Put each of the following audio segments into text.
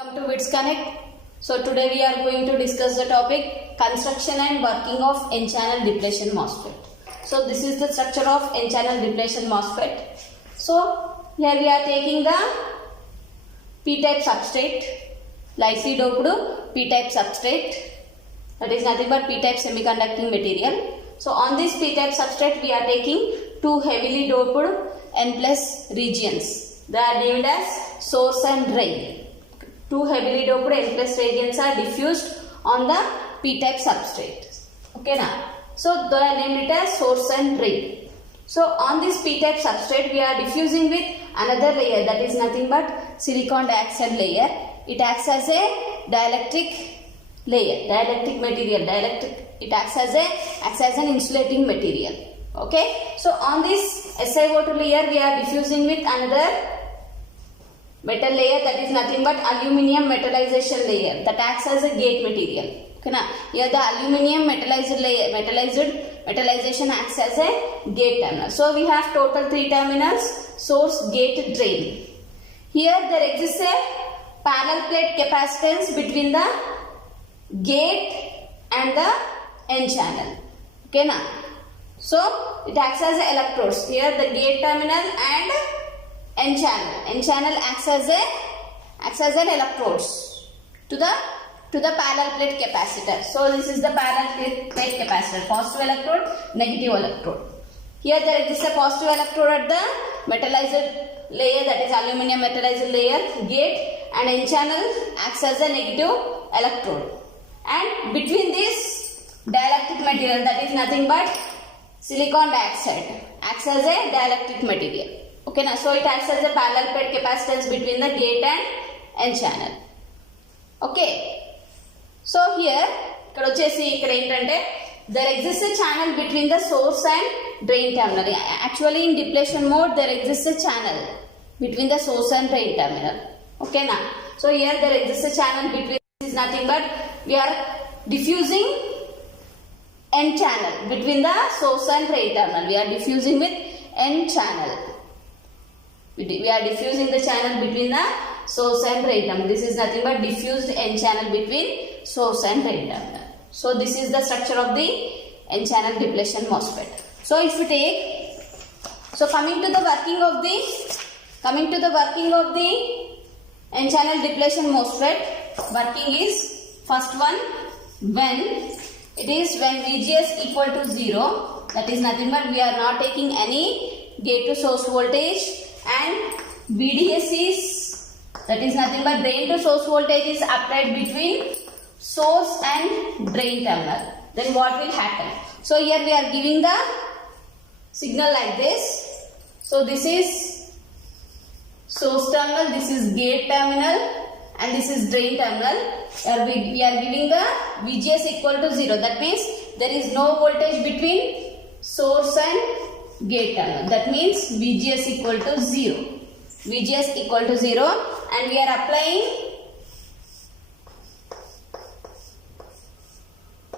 Welcome to WITS Connect. So today we are going to discuss the topic construction and working of N-channel depletion MOSFET. So this is the structure of N-channel depletion MOSFET. So here we are taking the P-type substrate, lightly doped P-type substrate, that is nothing but P-type semiconducting material. So on this P-type substrate we are taking two heavily doped N plus regions. They are named as source and drain. Two heavily doped N plus regions are diffused on the P-type substrate. Okay now. So they are named it as source and drain. So on this P-type substrate we are diffusing with another layer, that is nothing but silicon dioxide layer. It acts as a dielectric layer, dielectric material. It acts as an insulating material. Okay. So on this SiO2 layer we are diffusing with another metal layer, that is nothing but aluminium metallization layer, that acts as a gate material. Okay, now here the aluminium metallization acts as a gate terminal. So we have total three terminals: source, gate, drain. Here there exists a parallel plate capacitance between the gate and the N channel. Okay, now so it acts as electrodes. Here the gate terminal and N channel acts as an electrodes to the parallel plate capacitor. So this is the parallel plate capacitor, positive electrode, negative electrode. Here there exists a positive electrode at the metallized layer, that is aluminium metallized layer, gate, and N channel acts as a negative electrode. And between this dielectric material, that is nothing but silicon dioxide, acts as a dielectric material. Okay, now so it acts as a parallel plate capacitance between the gate and N channel. Okay, so here there exists a channel between the source and drain terminal. Actually in depletion mode there exists a channel between the source and drain terminal. Okay, now so here there exists a channel between, this is nothing but we are diffusing N channel between the source and drain terminal. We are diffusing with N channel. We are diffusing the channel between the source and drain terminal. This is nothing but diffused N channel between source and drain terminal. So this is the structure of the N channel depletion MOSFET. So if we take, so coming to the working of the N channel depletion MOSFET, working is first one, when VGS equal to 0, that is nothing but we are not taking any gate to source voltage, and VDS is, that is nothing but drain to source voltage is applied between source and drain terminal. Then what will happen? So here we are giving the signal like this. So this is source terminal, this is gate terminal, and this is drain terminal. We are giving the VGS equal to 0. That means there is no voltage between source and gate terminal. That means VGS equal to 0. VGS equal to 0, and we are applying,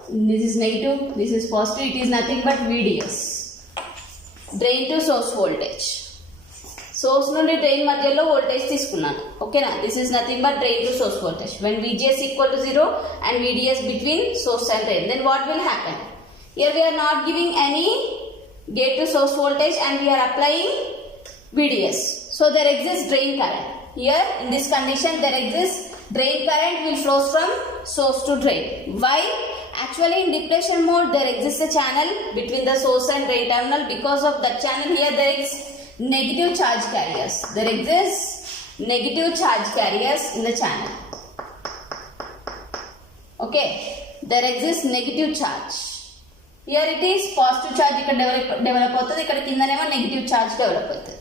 this is negative, this is positive, it is nothing but VDS. Drain to source voltage. Source నుండి drain మధ్యలో voltage తీసుకున్నాను. Okay na? This is nothing but drain to source voltage. When VGS equal to 0 and VDS between source and drain, then what will happen? Here we are not giving any gate to source voltage and we are applying VDS. So there exists drain current. Here in this condition there exists drain current will flow from source to drain. Why? Actually in depletion mode there exists a channel between the source and drain terminal. Because of that channel here there is negative charge carriers. There exists negative charge carriers in the channel. Okay, there exists negative charge. Here it is positive charge develop అవుతుంది, ఇక్కడ కిందనేమో negative charge develop అవుతుంది.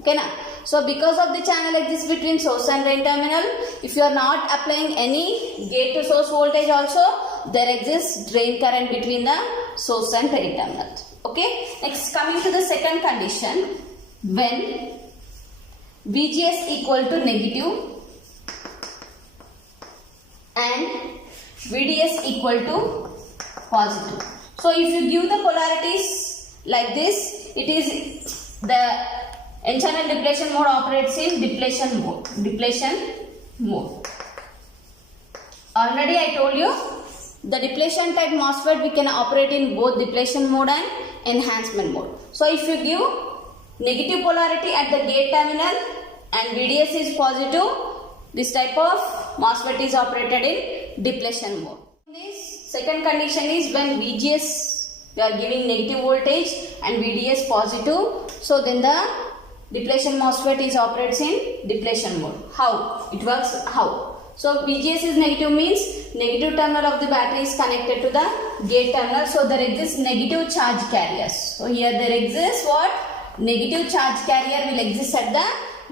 Okay na? So because of the channel exists between source and drain terminal, if you are not applying any gate to source voltage also, there exists drain current between the source and drain terminal. Okay, next coming to the second condition, when VGS equal to negative and VDS equal to positive. So if you give the polarities like this, it is the N channel depletion mode operates in depletion mode. Already I told you, the depletion type MOSFET we can operate in both depletion mode and enhancement mode. So if you give negative polarity at the gate terminal and VDS is positive, this type of MOSFET is operated in depletion mode. This second condition is when VGS we are giving negative voltage and VDS positive, so then the depletion MOSFET is operates in depletion mode. How it works? How? So VGS is negative means negative terminal of the battery is connected to the gate terminal. So there exists negative charge carriers. So here there exists what? Negative charge carrier will exist at the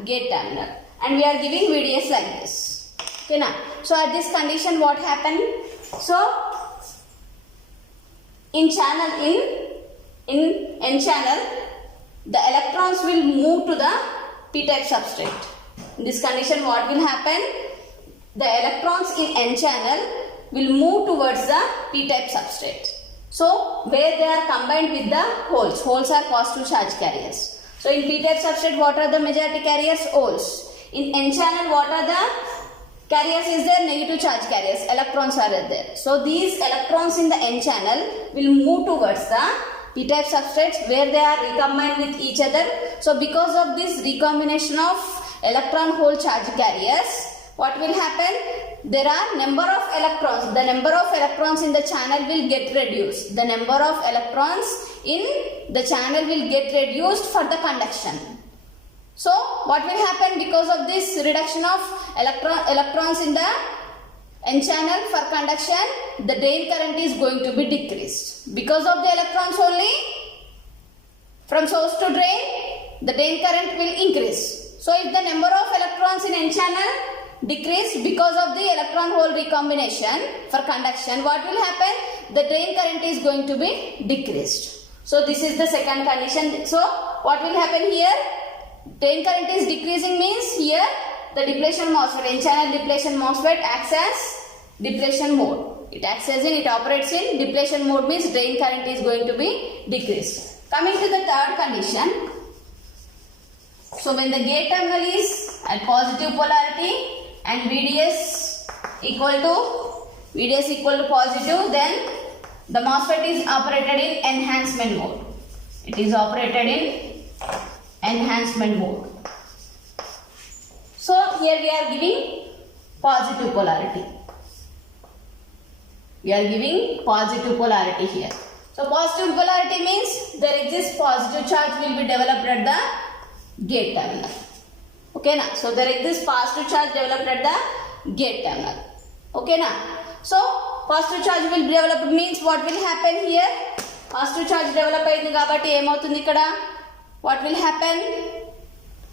gate terminal. And we are giving VDS like this. Okay now. So at this condition what happened? So in N channel, the electrons will move to the p-type substrate. In this condition what will happen? The electrons in N channel will move towards the p-type substrate. So where they are combined with the holes. Holes are positive charge carriers. So in p-type substrate what are the majority carriers? Holes. In N channel what are the carriers is there? Negative charge carriers. Electrons are there. So these electrons in the N channel will move towards the p-type substrates where they are recombined with each other. So because of this recombination of electron hole charge carriers, what will happen? There are number of electrons. The number of electrons in the channel will get reduced. The number of electrons in the channel will get reduced for the conduction. So what will happen because of this reduction of electrons in the N channel for conduction? The drain current is going to be decreased. Because of the electrons only, from source to drain, the drain current will increase. So if the number of electrons in N channel decrease because of the electron hole recombination for conduction, what will happen? The drain current is going to be decreased. So this is the second condition. So what will happen here? Drain current is decreasing means here the depletion MOSFET, N channel depletion MOSFET acts as depletion mode. It operates in depletion mode means drain current is going to be decreased. Coming to the third condition. So when the gate terminal is at positive polarity and VDS equal to positive, then the MOSFET is operated in enhancement mode. It is operated in enhancement mode. So here we are giving positive polarity. We are giving positive polarity here. So positive polarity means there exists positive charge will be developed at the gate terminal. Okay now. So there exists positive charge developed at the gate terminal. Okay now. So positive charge will be developed means what will happen here? Positive charge develop ayindi kabatti em avutundi ikkada? What will happen?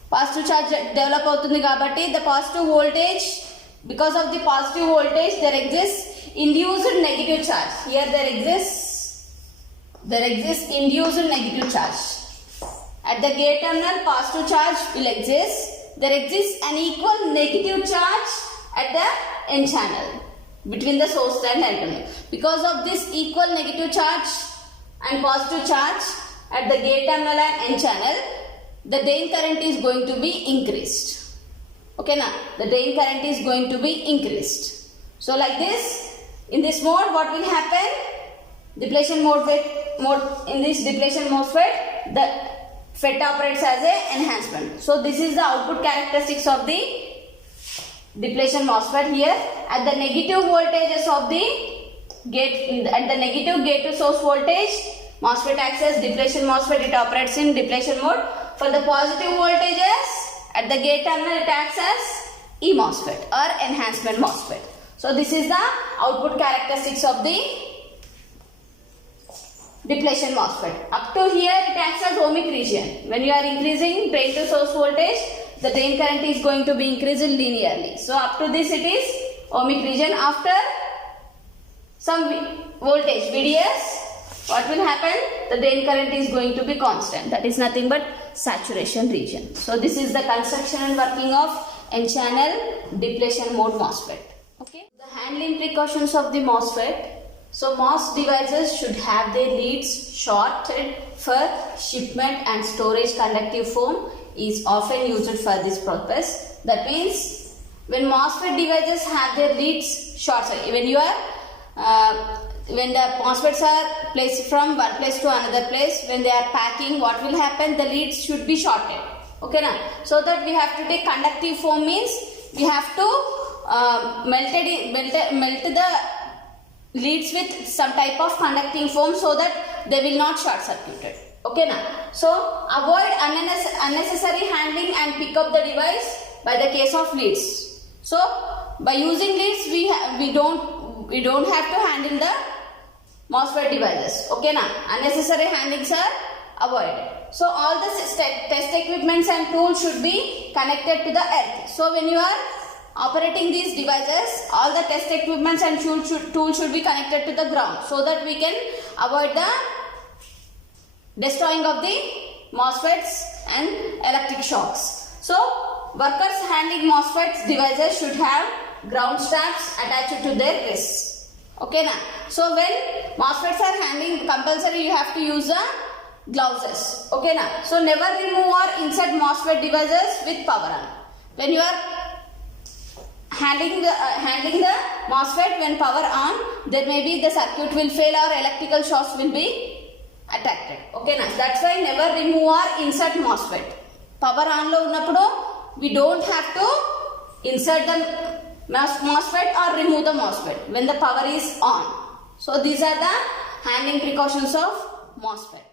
Positive charge develop avutundi kabatti the positive voltage, because of the positive voltage there exists induced negative charge. Here there exists induced negative charge. At the gate terminal positive charge will exist. There exists an equal negative charge at the N channel between the source and terminal. Because of this equal negative charge and positive charge at the gate terminal and N channel, the drain current is going to be increased. Okay now, the drain current is going to be increased. So like this, in this mode what will happen? Depletion mode, in this depletion MOSFET, the FET operates as a enhancement. So this is the output characteristics of the depletion MOSFET here. At the negative voltages of the gate, at the negative gate to source voltage, MOSFET acts as depletion MOSFET, it operates in depletion mode. For the positive voltages, at the gate terminal it acts as E-MOSFET or enhancement MOSFET. So this is the output characteristics of the depletion MOSFET. Up to here it acts as ohmic region. When you are increasing drain to source voltage, the drain current is going to be increased linearly. So up to this it is ohmic region. After some voltage VDS, what will happen? The drain current is going to be constant. That is nothing but saturation region. So this is the construction and working of N-channel depletion mode MOSFET. Okay. The handling precautions of the MOSFET. So MOS devices should have their leads shorted for shipment, and storage conductive foam is often used for this purpose. That means when MOSFET devices have their leads short circuit, when the MOSFETs are placed from one place to another place, when they are packing, what will happen? The leads should be shorted. Okay now, so that we have to take conductive foam means we have to melt the leads with some type of conducting foam so that they will not short circuited. Okay now, so avoid unnecessary handling and pick up the device by the case of leads. So by using leads we don't have to handle the MOSFET devices. Okay now, unnecessary handlings are avoided. So all the test equipments and tools should be connected to the earth. So when you are operating these devices, all the test equipments and tools should be connected to the ground so that we can avoid the destroying of the MOSFETs and electric shocks. So workers handling MOSFETs devices should have ground straps attached to their wrists. Okay now, so when MOSFETs are handling, compulsory you have to use the gloves. Okay now, so never remove or insert MOSFET devices with power on. When you are handling the MOSFET when power on, there may be the circuit will fail or electrical shocks will be attracted. Okay now, that's why never remove or insert MOSFET. Power on lo unnapudu we don't have to insert the MOSFET or remove the MOSFET when the power is on. So these are the handling precautions of MOSFET.